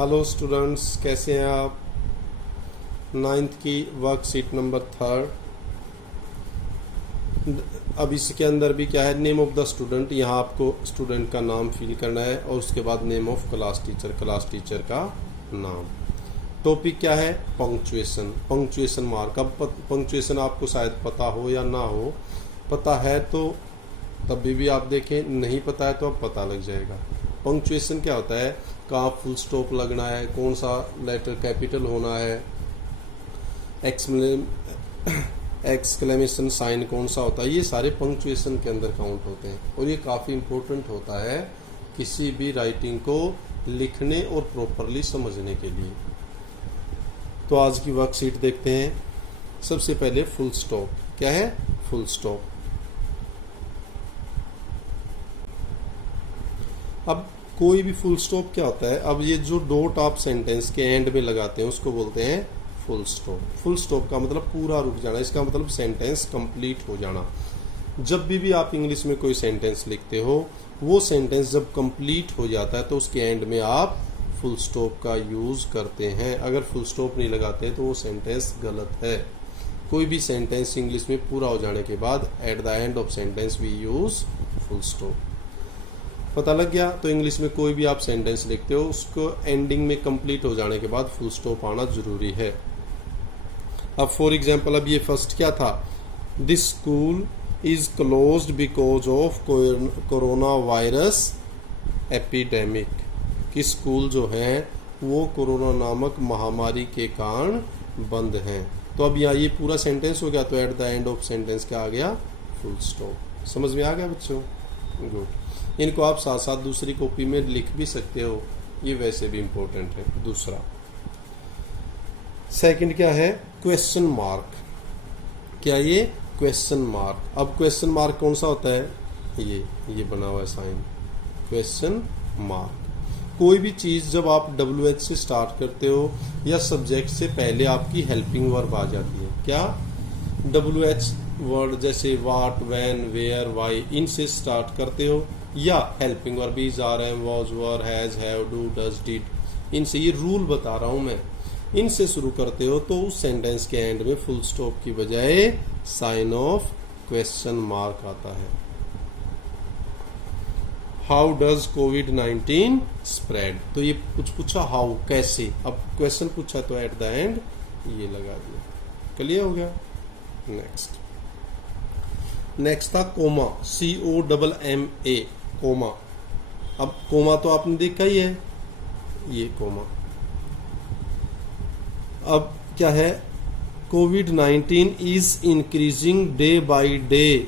Hello students, कैसे हैं आप। नाइन्थ की वर्कशीट नंबर 3। अब इसके अंदर भी क्या है, नेम ऑफ द स्टूडेंट। यहाँ आपको स्टूडेंट का नाम फिल करना है और उसके बाद नेम ऑफ क्लास टीचर का नाम। टॉपिक क्या है, पंक्चुएशन, पंक्चुएशन मार्क। अब पंक्चुएशन आपको शायद पता हो या ना हो, पता है तो तभी भी आप देखें, नहीं पता है तो अब पता लग जाएगा। पंक्चुएशन क्या होता है, कहाँ फुल स्टॉप लगना है, कौन सा लेटर कैपिटल होना है, एक्सक्लेमेशन साइन कौन सा होता है, ये सारे पंक्चुएशन के अंदर काउंट होते हैं। और ये काफ़ी इंपॉर्टेंट होता है किसी भी राइटिंग को लिखने और प्रॉपरली समझने के लिए। तो आज की वर्कशीट देखते हैं। सबसे पहले फुल स्टॉप क्या है, फुल स्टॉप। अब कोई भी फुल स्टॉप क्या होता है, अब ये जो डॉट आप सेंटेंस के एंड में लगाते हैं उसको बोलते हैं फुल स्टॉप। फुल स्टॉप का मतलब पूरा रुक जाना, इसका मतलब सेंटेंस कंप्लीट हो जाना। जब भी आप इंग्लिश में कोई सेंटेंस लिखते हो, वो सेंटेंस जब कंप्लीट हो जाता है तो उसके एंड में आप फुल स्टॉप का यूज करते हैं। अगर फुल स्टॉप नहीं लगाते तो वो सेंटेंस गलत है। कोई भी सेंटेंस इंग्लिश में पूरा हो जाने के बाद at the end of sentence we use full stop. पता लग गया। तो इंग्लिश में कोई भी आप सेंटेंस लिखते हो उसको एंडिंग में कंप्लीट हो जाने के बाद फुल स्टॉप आना जरूरी है। अब फॉर एग्जांपल, अब ये फर्स्ट क्या था, this school is closed because of corona virus epidemic. कि स्कूल जो है वो कोरोना नामक महामारी के कारण बंद हैं। तो अब यहाँ ये पूरा सेंटेंस हो गया, तो eight the end of sentence क्या आ गया, फुल स्टॉप। समझ में आ गया बच्चों, गुड। इनको आप साथ साथ दूसरी कॉपी में लिख भी सकते हो, ये वैसे भी इंपॉर्टेंट है। दूसरा सेकंड क्या है, क्वेश्चन मार्क। क्या ये क्वेश्चन मार्क। अब क्वेश्चन मार्क कौन सा होता है, ये बना हुआ है साइन, क्वेश्चन मार्क। कोई भी चीज जब आप WH से स्टार्ट करते हो या सब्जेक्ट से पहले आपकी हेल्पिंग वर्ब आ जाती है। क्या, WH वर्ड जैसे वाट, वैन, वेयर, वाई, इनसे स्टार्ट करते हो, या helping verb is, are, am, was, were, has, have, do, does, did, इनसे, ये रूल बता रहा हूं मैं, इनसे शुरू करते हो तो उस सेंटेंस के एंड में फुल स्टॉप की बजाय साइन ऑफ क्वेश्चन मार्क आता है। How does covid spread. तो ये कुछ पूछा हाउ, कैसे, अब क्वेश्चन पूछा तो एट द एंड ये लगा दिया। क्लियर हो गया। नेक्स्ट था कोमा, COMMA, कोमा। अब कोमा तो आपने देखा ही है, ये कोमा। अब क्या है, कोविड-19 is increasing day by day,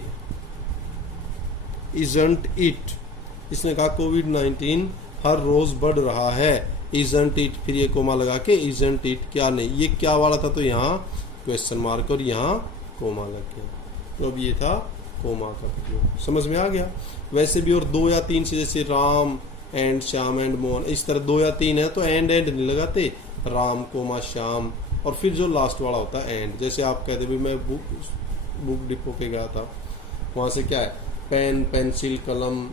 isn't it. इसने कहा कोविड-19 हर रोज बढ़ रहा है, इजंट इट, फिर ये कोमा लगा के इजंट इट, क्या नहीं, ये क्या वाला था, तो यहाँ क्वेश्चन मार्क और यहाँ कोमा लग गया। तो अब ये था कोमा का प्रयोग। समझ में आ गया। वैसे भी और 2 या 3 से, जैसे राम एंड श्याम एंड मोहन, इस तरह 2 या 3 है तो एंड नहीं लगाते, राम कोमा श्याम, और फिर जो लास्ट वाला होता है एंड। जैसे आप कहते भी, मैं बुक डिपो पे गया था, वहां से क्या है, पेन, पेंसिल, कलम,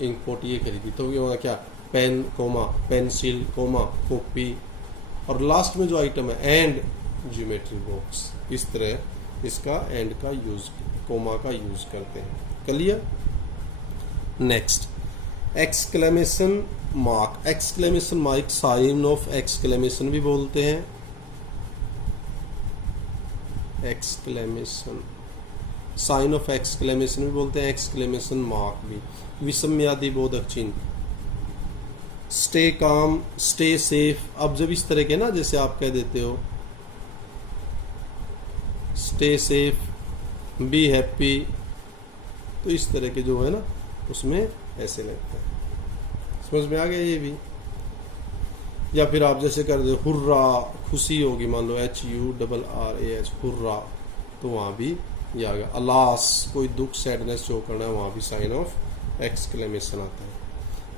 इंकपोर्ट ये खरीदी, तो ये वहाँ क्या, pen comma pencil comma copy, और लास्ट में जो आइटम है एंड ज्योमेट्री बॉक्स। इस तरह इसका एंड का यूज, कोमा का यूज करते हैं। Clear. Next, exclamation mark. Exclamation mark sign of exclamation भी बोलते हैं, एक्सक्लेमेशन साइन ऑफ एक्सक्लेमेशन भी बोलते हैं, एक्सक्लेमेशन मार्क भी। विस्मयादि बोधक चिन्ह, स्टे काम, स्टे सेफ। अब जब इस तरह के ना, जैसे आप कह देते हो स्टे सेफ, बी हैप्पी, तो इस तरह के जो है ना उसमें ऐसे लगता है। समझ में आ गया ये भी। या फिर आप जैसे कर दो हुर्रा, खुशी होगी, मान लो HURRAH, हुर्रा, तो वहां भी ये आ गया। अलास, कोई दुख, सैडनेस शो करना है, वहां भी साइन ऑफ एक्सक्लेमेशन आता है।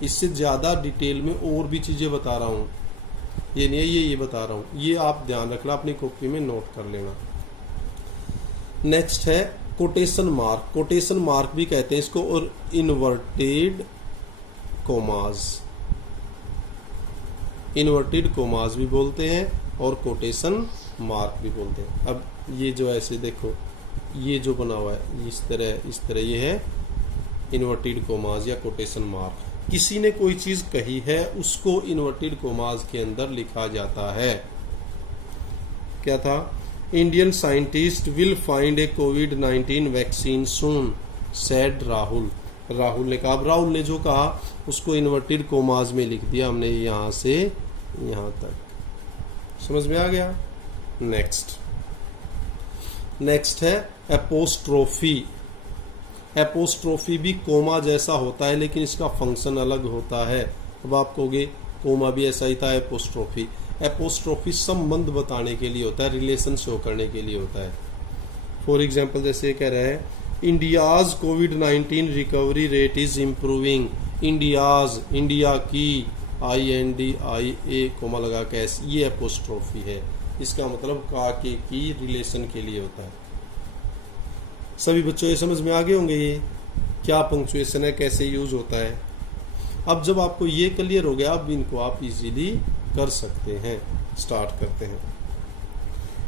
इससे ज्यादा डिटेल में और भी चीजें बता रहा हूं, ये नहीं है ये बता रहा हूं, ये आप ध्यान रखना, अपनी कॉपी में नोट कर लेना। नेक्स्ट है कोटेशन मार्क। कोटेशन मार्क भी कहते हैं इसको, और इन्वर्टेड कोमास। इन्वर्टेड कोमास भी बोलते हैं और कोटेशन मार्क भी बोलते हैं। अब ये जो ऐसे देखो, ये जो बना हुआ है इस तरह ये है इन्वर्टेड कोमास या कोटेशन मार्क। किसी ने कोई चीज कही है उसको इन्वर्टेड कोमास के अंदर लिखा जाता है। क्या था? Indian scientist will find A covid vaccine soon, said Rahul. Rahul ने कहा। अब राहुल ने जो कहा उसको इन्वर्टेड कोमास में लिख दिया हमने, यहां से यहां तक। समझ में आ गया? नेक्स्ट है एपोस्ट्रोफी। एपोस्ट्रोफी भी कोमा जैसा होता है लेकिन इसका फंक्शन अलग होता है। अब आप कहोगे कोमा भी ऐसा ही था, एपोस्ट्रोफी। एपोस्ट्रोफी संबंध बताने के लिए होता है, रिलेशन शो करने के लिए होता है। फॉर एग्जाम्पल जैसे कह रहा है India's covid recovery rate is improving. India's, India की, INDIA कोमा लगा के ये एपोस्ट्रोफी है। इसका मतलब का के की रिलेशन के लिए होता है। सभी बच्चों ये समझ में आ गए होंगे ये क्या पंक्चुएशन है, कैसे यूज होता है। अब जब आपको ये क्लियर हो गया, अब इनको आप इजीली कर सकते हैं। स्टार्ट करते हैं।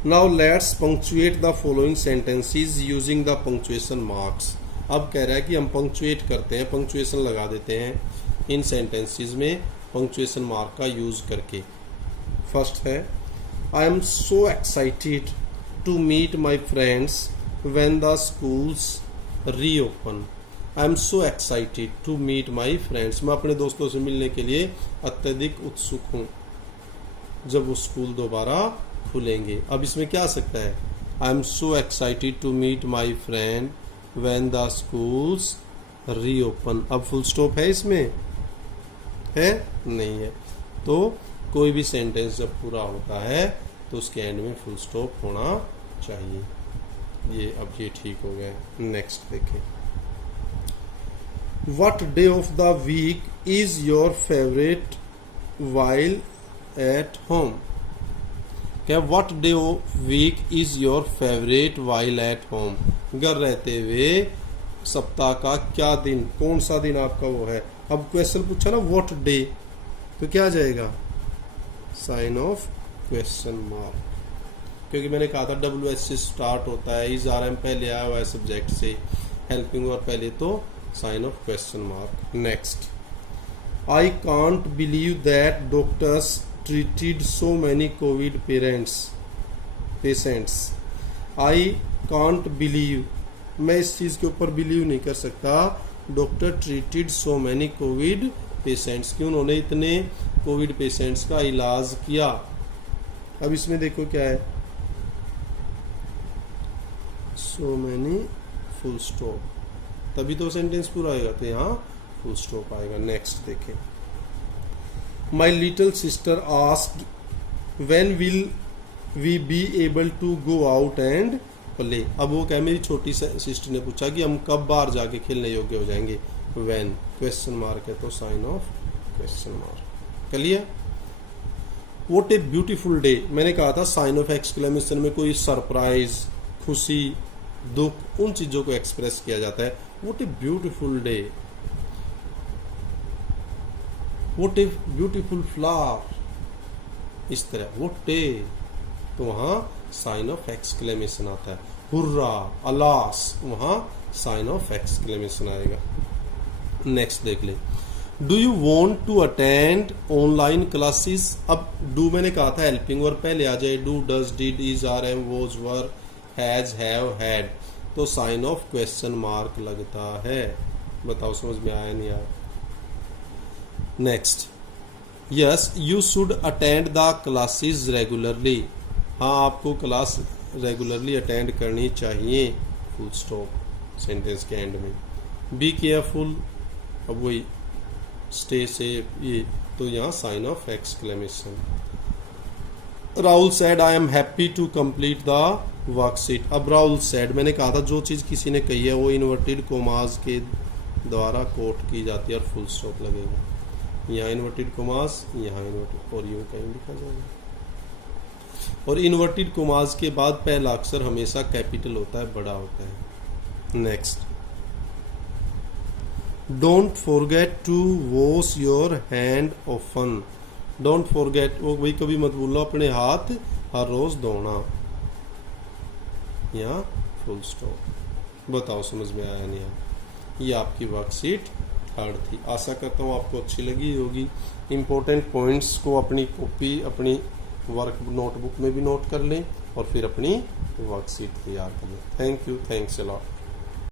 Now let's punctuate the following sentences using the punctuation marks. अब कह रहा है कि हम पंक्चुएट करते हैं, पंक्चुएशन लगा देते हैं इन सेंटेंसेस में पंक्चुएशन मार्क का यूज करके। फर्स्ट है I am so excited to meet my friends when the schools reopen. I am so excited to meet my friends. मैं अपने दोस्तों से मिलने के लिए अत्यधिक उत्सुक हूँ जब वो स्कूल दोबारा खुलेंगे। अब इसमें क्या आ सकता है? I am so excited to meet my friend when the schools reopen. अब फुल स्टॉप है इसमें? है? नहीं है। तो कोई भी सेंटेंस जब पूरा होता है तो उसके एंड में फुल स्टॉप होना चाहिए। ये अब ये ठीक हो गया। नेक्स्ट देखें। What day of the week is your favorite while at home? क्या what day of week is your favorite while at home? घर रहते हुए सप्ताह का क्या दिन, कौन सा दिन आपका वो है? अब क्वेश्चन पूछा ना what day, तो क्या आ जाएगा? Sign of question mark. क्योंकि मैंने कहा था WH से स्टार्ट होता है, इज RM पहले आया हुआ है सब्जेक्ट से, हेल्पिंग और पहले तो sign of question mark. Next, I can't believe that doctors treated so many covid patients. I can't believe, मैं इस चीज के ऊपर बिलीव नहीं कर सकता, doctor treated so many covid patients, कि उन्होंने इतने कोविड पेशेंट्स का इलाज किया। अब इसमें देखो क्या है, सो मैनी फुल स्टॉप, तभी तो सेंटेंस पूरा आएगा, तो यहाँ फुल स्टॉप आएगा। नेक्स्ट देखें। My little sister asked when will we be able to go out and play. अब वो क्या, मेरी छोटी सिस्टर ने पूछा कि हम कब बाहर जाके खेलने योग्य हो जाएंगे। व्हेन क्वेश्चन मार्क है तो sign of question mark. Clear? What a beautiful day, मैंने कहा था साइन ऑफ एक्सक्लेमेशन में कोई सरप्राइज, खुशी, दुख, उन चीजों को एक्सप्रेस किया जाता है। What a beautiful day. What a beautiful flower. इस तरह what a, तो वहां साइन ऑफ एक्सक्लेमेशन आता है। हुर्रा, अलास, वहां साइन ऑफ एक्सक्लेमेशन आएगा। नेक्स्ट देख ले। Do you want to attend online classes. अब डू मैंने कहा था हेल्पिंग और पहले आ जाए, do, does, did, is, RM, was, were, has, have, had, तो साइन ऑफ क्वेश्चन मार्क लगता है। बताओ समझ में आया नहीं आया? Next, yes you should attend the classes regularly. हाँ, आपको क्लास रेगुलरली अटेंड करनी चाहिए, फुल स्टॉप सेंटेंस के एंड में। बी केयरफुल, अब वही स्टे सेफ, ये तो यहाँ sign of exclamation. Rahul said I am happy to complete the worksheet. अब राहुल सेड, मैंने कहा था जो चीज किसी ने कही है वो इन्वर्टेड कोमास के द्वारा कोट की जाती है और फुल स्टॉप लगेगा। यहाँ इन्वर्टेड कोमास, यहाँ इन्वर्टेड, और यूं कहीं लिखा जाएगा। और इन्वर्टेड कोमास के बाद पहला अक्षर हमेशा कैपिटल होता है, बड़ा होता है। Next, don't forget to wash your hand often. Don't forget, वो भाई कभी मत भूलो अपने हाथ हर रोज धोना। यहाँ फुल स्टॉप। बताओ समझ में आया नहीं आया? ये आपकी वर्कशीट 3 थी। आशा करता हूँ आपको अच्छी लगी होगी। इंपॉर्टेंट पॉइंट्स को अपनी कॉपी, अपनी वर्क नोटबुक में भी नोट कर लें और फिर अपनी वर्कशीट तैयार कर लें। Thank you, thanks a lot.